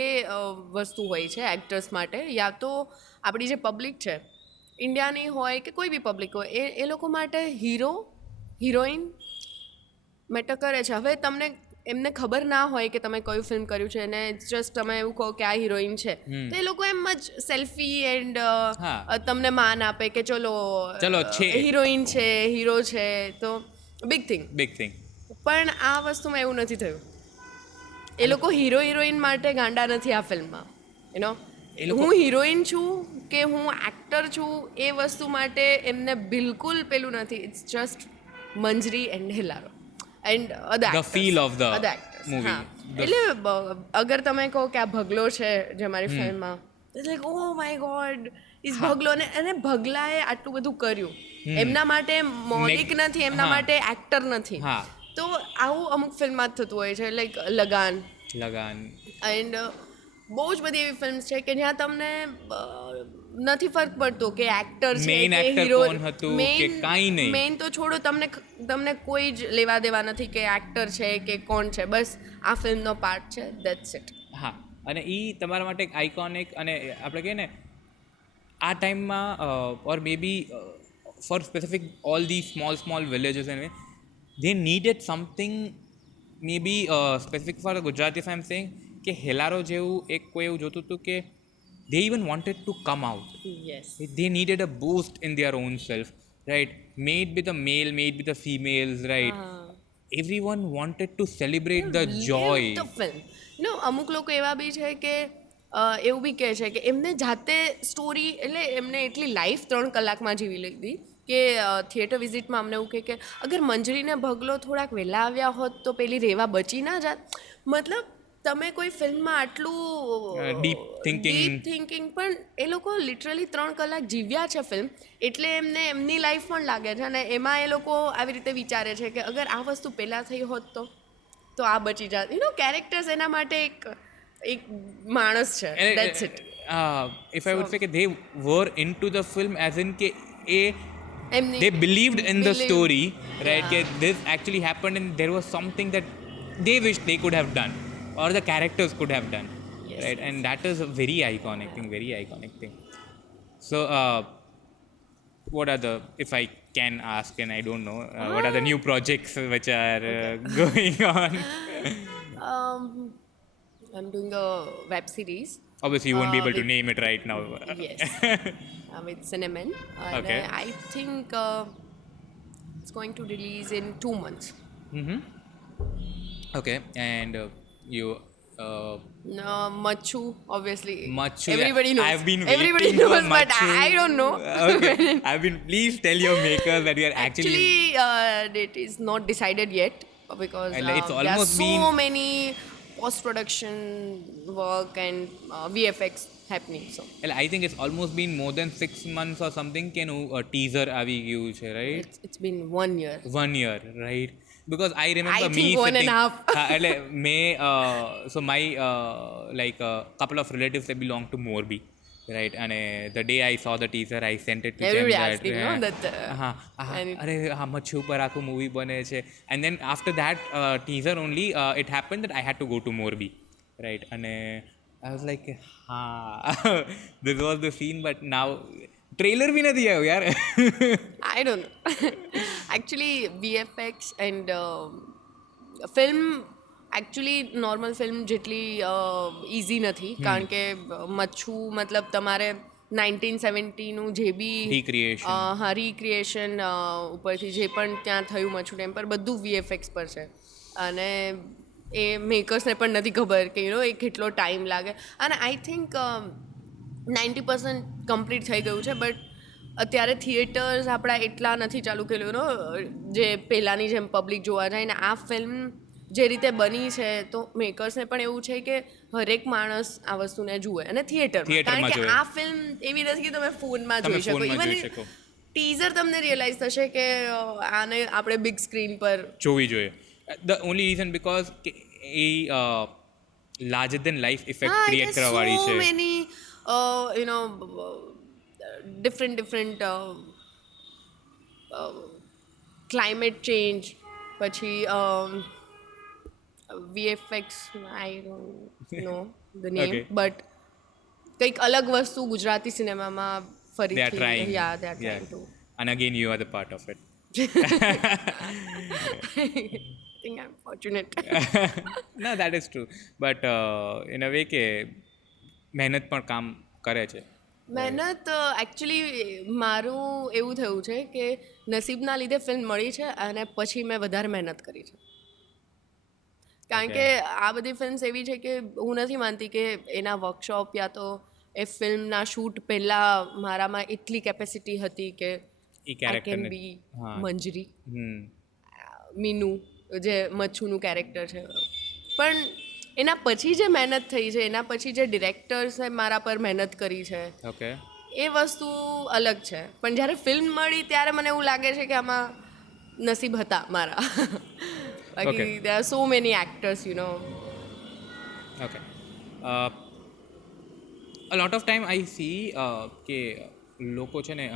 વસ્તુ હોય છે એક્ટર્સ માટે. યા તો આપણી જે પબ્લિક છે ઇન્ડિયાની હોય કે કોઈ બી પબ્લિક હોય એ લોકો માટે હીરો હિરોઈન મેટર કરે છે. હવે તમને એમને ખબર ના હોય કે તમે કયું ફિલ્મ કર્યું છે અને જસ્ટ તમે એવું કહો કે આ હિરોઈન છે તો એ લોકો એમ જ સેલ્ફી એન્ડ હા. તમને માન આપે કે ચલો છે. હિરોઈન છે હીરો છે તો બિગ થિંગ. Big thing. પણ આ વસ્તુમાં એવું નથી થયું. એ લોકો હીરો હિરોઈન માટે ગાંડા નથી આ ફિલ્મમાં યુ એ નો. લોકો- હું હિરોઈન છું કે હું એક્ટર છું એ વસ્તુ માટે એમને બિલકુલ પેલું નથી. It's just Manjari and Hellaro and The feel of the movie. The એટલે અગર તમે કહો કે આ ભગલો છે જે મારી ફિલ્મમાં like oh my god is Bhaglo અને ભગલાએ આટલું બધું કર્યું એમના માટે મૌલિક નથી એમના હા. માટે એક્ટર નથી. હા. તો આવું અમુક ફિલ્મમાં જ થતું હોય છે લાઈક લગાન. એન્ડ બહુ જ બધી એવી ફિલ્મ્સ છે કે જ્યાં તમને નથી ફરક પડતો કે એક્ટર છે Main કે actor હીરો કોણ હતું કે કાંઈ નહીં. મેઇન તો છોડો તમને કોઈ જ લેવા દેવા નથી કે એક્ટર છે કે કોણ છે. બસ આ ફિલ્મનો પાર્ટ છે ધેટ્સ ઇટ. હા, અને એ તમારા માટે એક આઇકોનિક અને આપણે કહીએ ને આ ટાઈમમાં or maybe for specific all the small villages and they needed something maybe specific for Gujarati if I'm saying કે હેલારો જેવું એક કોઈ એવું જોતું હતું કે they even wanted to come out. Yes They needed a boost in their own self, right? Made with a male, made with the females, right? Everyone wanted to celebrate the joy. The film નો અમુક લોકો એવા બી છે કે એવું બી કહે છે કે એમને જાતે સ્ટોરી એટલે એમને એટલી લાઈફ 3 કલાકમાં જીવી લીધી કે થિયેટર વિઝિટમાં અમને એવું કહે કે અગર મંજરીને ભગલો થોડાક વહેલા આવ્યા હોત તો પેલી રેવા બચી ના જાત. મતલબ તમે કોઈ ફિલ્મમાં આટલું Deep thinking. થિંકિંગ પણ એ લોકો લિટરલી 3 કલાક જીવ્યા છે ફિલ્મ એટલે એમને એમની લાઈફ પણ લાગે છે અને એમાં એ લોકો આવી રીતે વિચારે છે કે અગર આ વસ્તુ પહેલાં થઈ હોત તો આ બચી જાત. યુ નો કેરેક્ટર્સ એના માટે એક માણસ છે. That's it. If I would say કે they were into the film as in કે એ એમની they believed in the believe- story, right? Yeah. That this actually happened and there was something that they wished they could have done or the characters could have done, Yes, right? yes. And that is a very iconic thing, very iconic thing. So what are the, if I can ask and I don't know, what are the new projects which are going on? I'm doing a web series. Obviously you won't be able to with- name it right now. Yes. With Cinnamon. And Okay. I think it's going to release in 2 months. Okay, and you Machu, obviously. Machu, Everybody yeah. knows. I've been Everybody waiting for knows, but Machu. I don't know. Okay, I've been. Please tell your makers that you are actually. It is not decided yet because Well, it's there are almost so been- many post-production work and VFX happening. So Well, I think it's almost been more than 6 months or something. કે નું teaser આવી ગયું છે, right? it's been 1 year. 1 year, right? Because I remember I me think 1.5. હા, એટલે so my like a couple of relatives they belong to Morbi, right? And the day I saw the teaser, I sent it to Everybody them asking, no, that, હા and it- અરે હા મચ્છુ ઉપર આખું movie બને છે. And then after that teaser only it happened that I had to go to Morbi, right? And I was like હા this was the scene, but now trailer भी નથી આવ્યો યાર. I don't know. Actually, VFX and film actually normal film જેટલી easy નથી કારણ કે મચ્છુ મતલબ તમારે 1970નું જે બી Recreation. હા રિક્રિએશન ઉપરથી જે પણ ત્યાં થયું મચ્છુ ડેમ પર બધું VFX પર છે અને એ મેકર્સને પણ નથી ખબર કે યુ નો એ કેટલો ટાઈમ લાગે અને આઈ થિંક 90% કમ્પ્લીટ થઈ ગયું છે બટ અત્યારે થિયેટર્સ આપણા એટલા નથી ચાલુ કરેલું નો જે પહેલાંની જેમ પબ્લિક જોવા જાય ને આ ફિલ્મ જે રીતે બની છે તો મેકર્સને પણ એવું છે કે હરેક માણસ આ વસ્તુને જુએ અને થિયેટરમાં કારણ થિયેટરમાં કે જુએ. આ ફિલ્મ એવી નથી કે તમે ફોનમાં તમે જોઈ શકો ફોનમાં ઇવન જોઈ શકો. ટીઝર તમને રિયલાઇઝ થશે કે આને આપણે બિગ સ્ક્રીન પર જોવી જોઈએ. The only reason because કે એ larger than life effect create કરવાવાળી so છે. many you know different climate change પછી VFX, I don't know the name, Okay. But કંઈક અલગ વસ્તુ ગુજરાતી સિનેમામાં They are ફરીથી trying. Yeah they are trying to And again, you are the part of it. Think I am fortunate. No, that is true. But in a way કે મહેનત પણ કામ કરે છે. મહેનત એકચ્યુઅલી મારું એવું થયું છે કે નસીબના લીધે ફિલ્મ મળી છે અને પછી મેં વધારે મહેનત કરી છે. કારણ કે આ બધી ફિલ્મ્સ એવી છે કે હું નથી માનતી કે એના વર્કશોપ યા તો એ ફિલ્મના શૂટ પહેલાં મારામાં એટલી કેપેસિટી હતી કે એ આઈ character કેન ને- બી હા. મંજરી, હમ. મીનુ જે મચ્છુનું કેરેક્ટર છે. પણ એના પછી જે મહેનત થઈ છે, એના પછી જે ડિરેક્ટર્સે મારા પર મહેનત કરી છે, Okay. એ વસ્તુ અલગ છે. પણ જ્યારે ફિલ્મ મળી ત્યારે મને એવું લાગે છે કે આમાં નસીબ હતા મારા. બાકી Okay. there are so many actors, you know. Okay. A lot of time I see કે લોકો છે ને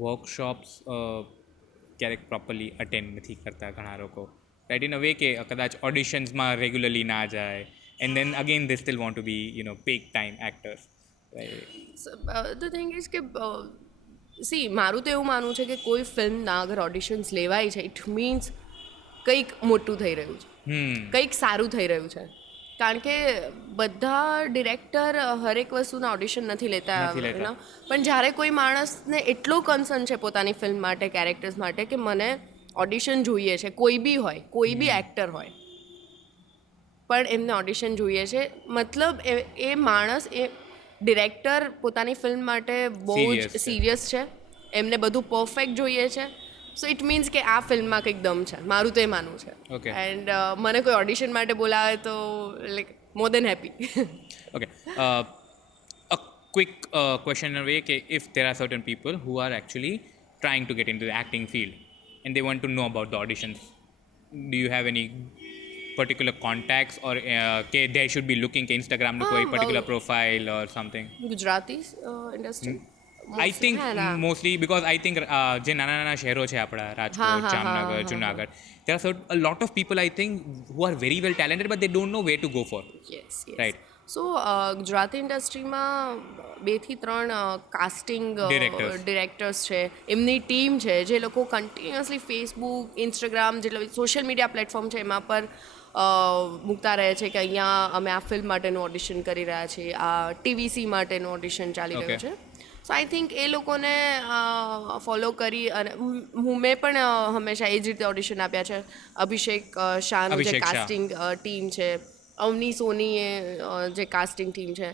વર્કશોપ્સ ક્યારેક પ્રોપરલી અટેન્ડ નથી કરતા ઘણા લોકો, રાઈટ, ઇન અ વે કે કદાચ ઓડિશન્સમાં રેગ્યુલરલી ના જાય and then again they still want to be pack time actors, right. So, the thing is કે સી મારું તો એવું માનવું છે કે કોઈ ફિલ્મના અગર ઓડિશન્સ લેવાય છે, ઇટ મીન્સ કંઈક મોટું થઈ રહ્યું છે, કંઈક સારું થઈ રહ્યું છે. કારણ કે બધા ડિરેક્ટર હરેક વસ્તુના ઓડિશન નથી લેતા, નથી લેતા. you know. પણ જ્યારે કોઈ માણસને એટલો કન્સર્ન છે પોતાની ફિલ્મ માટે, કેરેક્ટર્સ માટે, કે મને ઓડિશન જોઈએ છે, કોઈ બી હોય, કોઈ બી એક્ટર હોય, પણ એમને ઓડિશન જોઈએ છે, મતલબ એ માણસ, એ ડિરેક્ટર પોતાની ફિલ્મ માટે બહુ જ Serious છે. સિરિયસ છે, એમને બધું પરફેક્ટ જોઈએ છે. સો ઇટ મીન્સ કે આ ફિલ્મમાં કંઈક દમ છે, મારું તો એ માનવું છે. Okay. એન્ડ મને કોઈ ઓડિશન માટે બોલાવે તો like more than happy. Okay. A quick question in a way, if there are certain people who are actually trying to get into the acting field and they want to know about the auditions, do you have any particular contacts or they should be looking ke Instagram નું કોઈ particular profile or something? Gujarati industry I think mostly because I think જે નાના નાના શહેરો છે આપણા Rajkot, Jamnagar, Junagadh, there are a lot of people I think who are very well talented but they don't know where to go for. Yes, Right. સો ગુજરાતી ઇન્ડસ્ટ્રીમાં 2 થી 3 casting Directors. Directors છે, એમની ટીમ છે, જે લોકો કન્ટિન્યુઅસલી ફેસબુક, ઇન્સ્ટાગ્રામ જેટલા સોશિયલ મીડિયા પ્લેટફોર્મ છે એમાં પર મૂકતા રહે છે કે અહીંયા અમે આ ફિલ્મ માટેનું ઓડિશન કરી રહ્યા છીએ, આ TVC માટેનું ઓડિશન ચાલી રહ્યું Okay. છે. સો આઈ થિંક એ લોકોને ફોલો કરી અને મેં પણ હંમેશા એ જ રીતે ઓડિશન આપ્યા છે. અભિષેક શાહનું જે અભિષેક શાહ. કાસ્ટિંગ ટીમ છે, અવની સોની જે કાસ્ટિંગ ટીમ છે,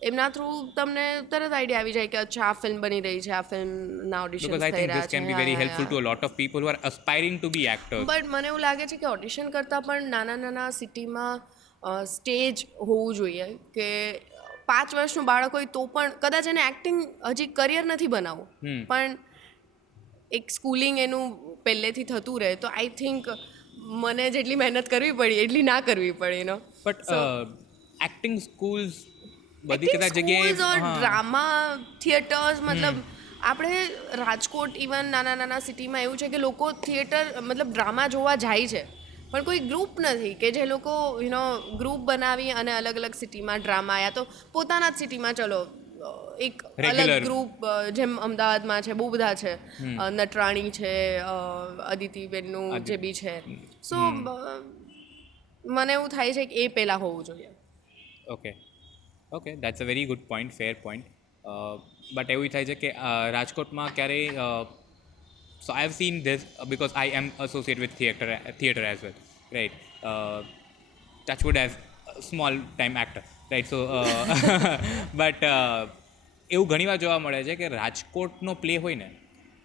એમના થ્રુ તમને તરત આઈડિયા આવી જાય કે અચ્છા આ ફિલ્મ બની રહી છે, આ ફિલ્મના ઓડિશન Because I થઈ think this રહ્યા can be છે. very helpful to a lot of people who are aspiring to be actors. But મને એવું લાગે છે કે ઓડિશન કરતાં પણ નાના નાના સિટીમાં સ્ટેજ હોવું જોઈએ કે 5 વર્ષનું બાળક હોય તો પણ કદાચ એને એક્ટિંગ હજી કરિયર નથી બનાવવું, પણ એક સ્કૂલિંગ એનું પહેલેથી થતું રહે તો આઈ થિંક મને જેટલી મહેનત કરવી પડી એટલી ના કરવી પડે, you know. But acting schools બધી કદાચ જગ્યાએ ડ્રામા થિયેટર્સ, મતલબ આપણે રાજકોટ ઇવન નાના નાના સિટીમાં એવું છે કે લોકો થિયેટર મતલબ ડ્રામા જોવા જાય છે, પણ કોઈ ગ્રુપ નથી કે જે લોકો ગ્રુપ બનાવી અને અલગ અલગ સિટીમાં ડ્રામા, યા તો પોતાના જ સિટીમાં ચલો એક Regular. અલગ ગ્રુપ, જેમ અમદાવાદમાં છે, બહુ બધા છે, નટરાણી છે, અદિતિબેનનું જે બી છે. સો મને એવું થાય છે કે એ પહેલાં હોવું જોઈએ. Okay that's a very good point, fair point. But એવું થાય છે કે રાજકોટમાં ક્યારેય so I have seen this because I am associate with theatre as well, right? Touchwood as small time actor, right? So but એવું ઘણીવાર જોવા મળે છે કે રાજકોટનો પ્લે હોય ને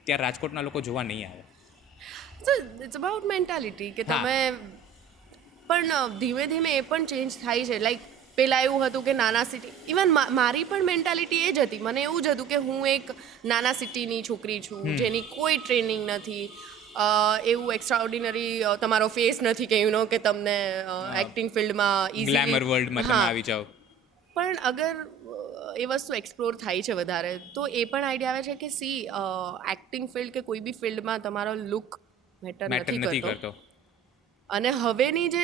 ત્યારે રાજકોટના લોકો જોવા નહીં આવે. સો ઇટ્સ અબાઉટ મેન્ટાલિટી કે તમે પણ ધીમે ધીમે એ પણ ચેન્જ થાય છે. લાઈક પહેલાં એવું હતું કે નાના સિટી, ઇવન મારી પણ મેન્ટાલિટી એ જ હતી. મને એવું જ હતું કે હું એક નાના સિટીની છોકરી છું જેની કોઈ ટ્રેનિંગ નથી, એવું એક્સ્ટ્રાઓર્ડિનરી તમારો ફેસ નથી કે યુ નો કે તમને એક્ટિંગ ફિલ્ડમાં ગ્લેમર વર્લ્ડમાં તમે આવી જાઓ. પણ અગર એ વસ્તુ એક્સપ્લોર થાય છે વધારે તો એ પણ આઈડિયા આવે છે કે એક્ટિંગ ફિલ્ડ કે કોઈ બી ફિલ્ડમાં તમારો લુક મેટર મેટર નથી નથી કરતો. કરતો. અને હવેની જે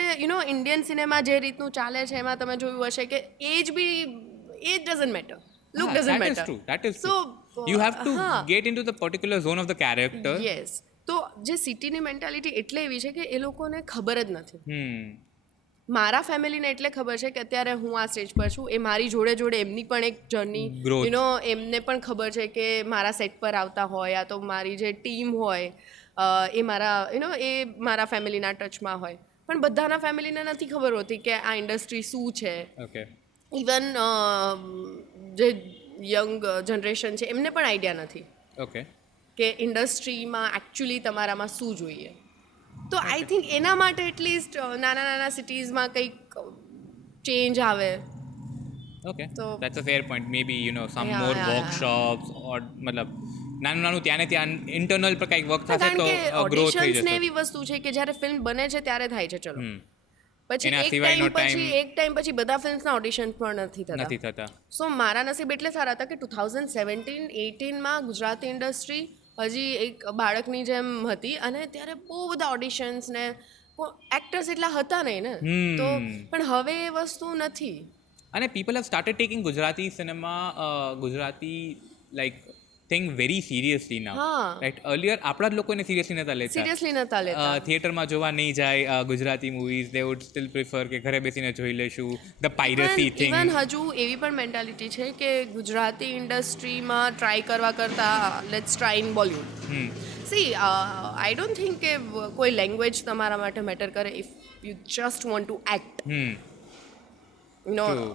ઇન્ડિયન સિનેમા જે રીતનું ચાલે છે એમાં તમે જોયું હશે કે age doesn't matter, look doesn't that is matter. true. That is true. You have to get into the particular zone of the character. Yes. તો જે સિટીની મેન્ટાલિટી એટલે એવી છે કે એ લોકોને ખબર જ નથી. મારા ફેમિલીને એટલે ખબર છે કે અત્યારે હું આ સ્ટેજ પર છું, એ મારી જોડે જોડે એમની પણ એક જર્ની, Growth. એમને પણ ખબર છે કે મારા સેટ પર આવતા હોય યા તો મારી જે ટીમ હોય એ મારા એ મારા ફેમિલીના ટચમાં હોય, પણ બધાના ફેમિલીને નથી ખબર હોતી કે આ ઇન્ડસ્ટ્રી શું છે. Okay. ઇવન જે યંગ જનરેશન છે એમને પણ આઈડિયા નથી Okay. કે ઇન્ડસ્ટ્રીમાં એકચ્યુઅલી તમારામાં શું જોઈએ. તો આઈ થિંક એના માટે એટલીસ્ટ નાના નાના સિટીઝમાં કંઈક ચેન્જ આવે. Okay. So- That's a fair point. Maybe, some Yeah, more yeah, workshops or મતલબ નાનું ત્યાં ને ત્યાં ઇન્ટરનલ પર કંઈક વર્ક થશે કારણ તો કે ગ્રોથ થઈ ઓડિશન્સ ને જશે. એવી વસ્તુ છે કે જ્યારે ફિલ્મ બને છે ત્યારે થાય છે. ચલો પછી એના એક સિવાયનો ટાઈમ પછી બધા ફિલ્મ્સના ઓડિશન પણ નથી નથી થતા. થતા. સો મારા નસીબ એટલે સારા હતા કે 2017-18માં ગુજરાતી ઇન્ડસ્ટ્રી હજી એક બાળકની જેમ હતી અને ત્યારે બહુ બધા ઓડિશન્સ ને એક્ટર્સ એટલા હતા નહીં ને, તો પણ હવે એ વસ્તુ નથી. અને people have started taking Gujarati cinema Gujarati like thing very seriously now. હા. રાઈટ, અર્લિયર આપણા જ લોકોને સિરિયસલી નતા લેતા. સિરિયસલી નતા લેતા. થિયેટરમાં જોવા નહીં જાય ગુજરાતી મૂવીઝ, દે વુડ સ્ટીલ પ્રિફર કે ઘરે બેસીને જોઈ લેશું. The piracy thing. ઇવન હજુ એવી પણ મેન્ટાલિટી છે કે ગુજરાતી ઇન્ડસ્ટ્રીમાં ટ્રાય કરવા કરતાં let's try in Bollywood. C I don't think કે કોઈ લેંગ્વેજ તમારા માટે મેટર કરે if you just want to act. True.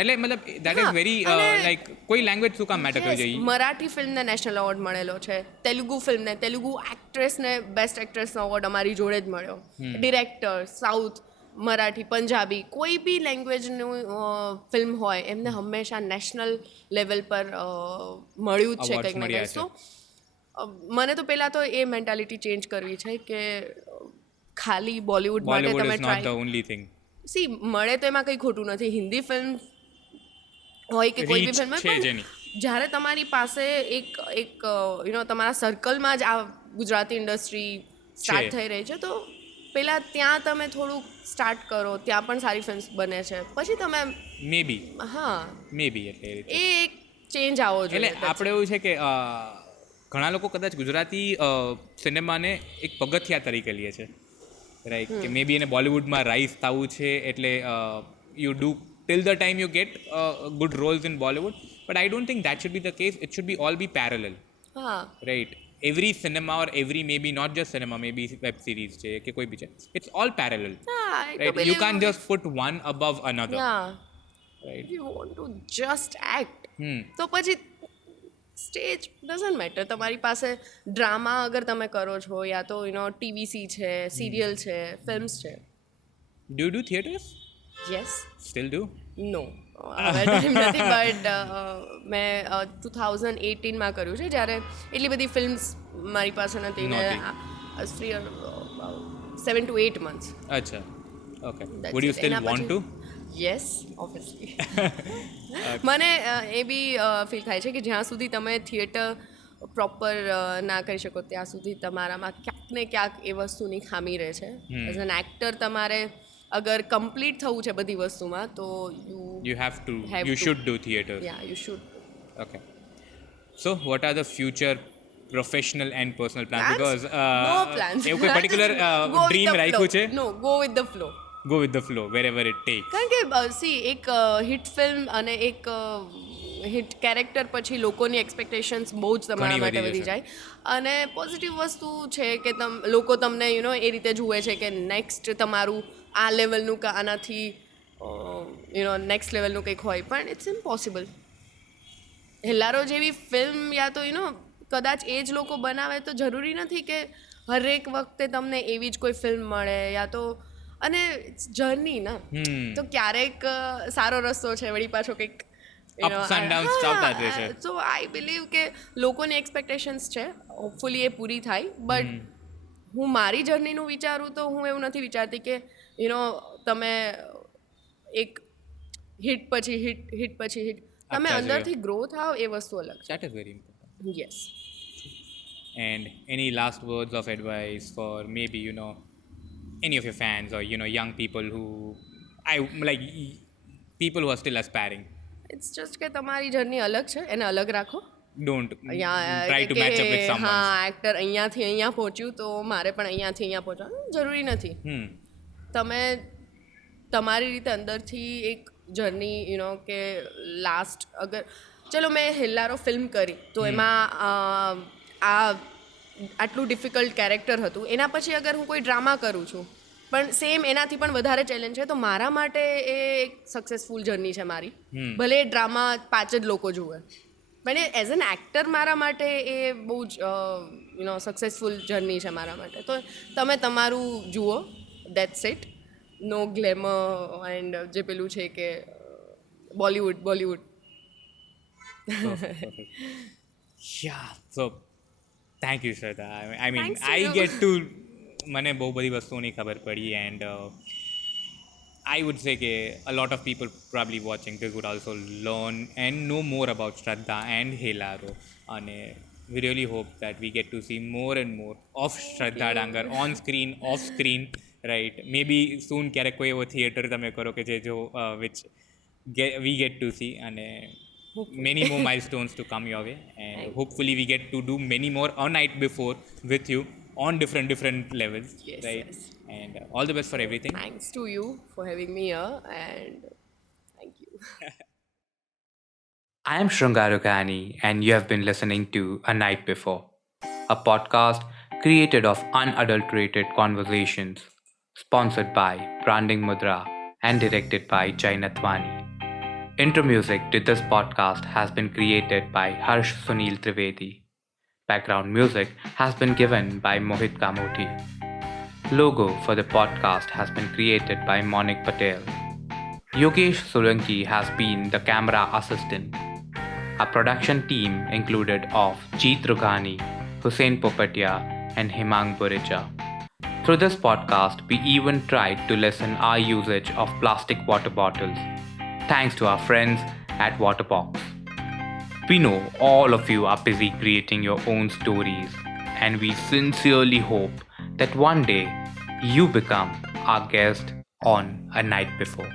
એટલે મતલબ દેટ ઇઝ વેરી લાઈક કોઈ લેંગ્વેજ શું કામ મેટર કરવી જોઈએ. મરાઠી ફિલ્મને નેશનલ એવોર્ડ મળેલો છે, તેલુગુ એક્ટ્રેસને બેસ્ટ એક્ટ્રેસનો એવોર્ડ અમારી જોડે જ મળ્યો. ડિરેક્ટર સાઉથ, મરાઠી, પંજાબી, કોઈ બી લેંગ્વેજનું ફિલ્મ હોય એમને હંમેશા નેશનલ લેવલ પર મળ્યું જ છે Awards કંઈક ને મળ્યા કંઈક. સો મને તો પહેલાં તો એ મેન્ટાલિટી ચેન્જ કરવી છે કે ખાલી બોલિવૂડ માટે બોલિવૂડ તમે is not the try only thing. See મળે તો એમાં કંઈ ખોટું નથી. હિન્દી ફિલ્મ હોય કે કોઈ બી Reach ફિલ્મ હોય, છે પણ જેની. જ્યારે તમારી પાસે એક તમારા સર્કલમાં જ આ ગુજરાતી ઇન્ડસ્ટ્રી સ્ટાર્ટ થઈ રહી છે તો પહેલાં ત્યાં તમે થોડુંક સ્ટાર્ટ કરો, ત્યાં પણ સારી ફિલ્મ્સ બને છે, પછી તમે મે બી હા એટલે એ રીતે. એ એક ચેન્જ આવો એટલે જોઈએ. આપણે એવું છે કે ઘણા લોકો કદાચ ગુજરાતી સિનેમાને એક પગથિયા તરીકે લે છે, રાઈટ, કે મે બી એને બોલિવૂડમાં રાઇઝ થવું છે એટલે you do till the time you get good roles in Bollywood, but I don't think that should be the case. It should be all be parallel, હા right. Every cinema or every maybe not just cinema, maybe web series છે કે કોઈ બી છે, it's all parallel, હા I right. You can't just put one above another, right. If you want to just act હમ. તો પછી stage doesn't matter. તમારી પાસે ડ્રામા અગર તમે કરો છો યા તો ટીવીસી છે, સિરિયલ છે, ફિલ્મ્સ છે. Do you do theatres? Yes. Still do? No હવે ટાઈમ નથી, બટ મેં 2018માં કર્યું છે જ્યારે એટલી બધી ફિલ્મ્સ મારી પાસે નથી ને ફ્રી 7 to 8 months. અચ્છા, okay. Would you steel want two? Yes obviously. મને એ બી ફીલ થાય છે કે જ્યાં સુધી તમે થિયેટર પ્રોપર ના કરી શકો ત્યાં સુધી તમારામાં ક્યાંક ને ક્યાંક એ વસ્તુની ખામી રહે છે. એઝ એન એક્ટર તમારે અગર કમ્પ્લીટ થવું છે બધી વસ્તુમાં તો You have to. Have You to. should do theatre. Yeah you should. Okay. So, what are the future professional and personal plans? Because no plans. એવું કોઈ particular dream રાખ્યું છે? No, go with the flow. Go with the flow wherever it takes. કારણ કે C એક hit film અને એક hit character પછી લોકોની એક્સપેક્ટેશન્સ બહુ જ તમારા ઘણી માટે વધી વધી જશે. જાય. અને પોઝિટિવ વસ્તુ છે કે લોકો તમને એ રીતે જુએ છે કે નેક્સ્ટ તમારું આ લેવલનું કે આનાથી નેક્સ્ટ લેવલનું કંઈક હોય, પણ ઇટ્સ ઇમ્પોસિબલ. હેલ્લારો જેવી ફિલ્મ યા તો કદાચ એ જ લોકો બનાવે તો જરૂરી નથી કે હરેક વખતે તમને એવી જ કોઈ ફિલ્મ મળે યા તો, અને જર્ની ના તો ક્યારેક સારો રસ્તો છે, વળી પાછો કંઈક Ups and downs ચાલતા જ રહેશે. સો આઈ બિલીવ કે લોકોની એક્સપેક્ટેશન્સ છે, હોપફુલી એ પૂરી થાય. બટ હું મારી જર્નીનું વિચારું તો હું એવું નથી વિચારતી કે તમે એક હિટ પછી હિટ પછી હિટ, તમે આપતા જ અંદરથી ગ્રો થાવ એ વસ્તુ અલગ That is very important. છે. Yes. And any last words of advice for maybe, any of your fans or young people who people who are still aspiring? It's just કે તમારી જર્ની અલગ છે, એને અલગ રાખો. Don't try અહીંયા to કે match up with someone. હા એક્ટર અહીંયાથી અહીંયા પહોંચ્યું તો મારે પણ અહીંયાથી અહીંયા પહોંચવાનું જરૂરી નથી. તમે તમારી રીતે અંદરથી એક જર્ની કે લાસ્ટ અગર ચલો મેં હેલ્લારો ફિલ્મ કરી તો એમાં આટલું ડિફિકલ્ટ કેરેક્ટર હતું, એના પછી અગર હું કોઈ ડ્રામા કરું છું પણ સેમ એનાથી પણ વધારે ચેલેન્જ છે તો મારા માટે એ એક સક્સેસફુલ જર્ની છે મારી. ભલે ડ્રામા 5 જ લોકો જુએ પણ એઝ એન એક્ટર મારા માટે એ બહુ જ સક્સેસફુલ જર્ની છે મારા માટે. તો તમે તમારું જુઓ, that's it. No glamour and જે પેલું છે કે Bollywood. Yeah, so thank you, Shraddha. I mean, Thanks to I you. get to મને બહુ બધી વસ્તુઓની ખબર પડી and I would say કે a lot of people probably watching this would also learn and know more about Shraddha and Helaro. અને we really hope that we get to see more and more of Shraddha Dangar on screen, off screen, right? Maybe soon ક્યારેક કોઈ એવો theatre તમે કરો કે જે જો which we get to see and many more milestones to come your way and hopefully we get to do many more a night before with you on different levels, Yes, right? yes. And all the best for everything. Thanks to you for having me here and thank you. I am Shrungaru Gani, and you have been listening to A Night Before, a podcast created of unadulterated conversations, sponsored by Branding Mudra and directed by Jai Nathwani. Intro music to this podcast has been created by Harsh Sunil Trivedi. Background music has been given by Mohit Kamoti. Logo for the podcast has been created by Monik Patel. Yogesh Solanki has been the camera assistant. Our production team included of Jeet Rughani, Hussein Popatia, and Himang Burija. Through this podcast, we even tried to lessen our usage of plastic water bottles, thanks to our friends at Waterbox. We know all of you are busy creating your own stories, and we sincerely hope that one day you become our guest on A Night Before.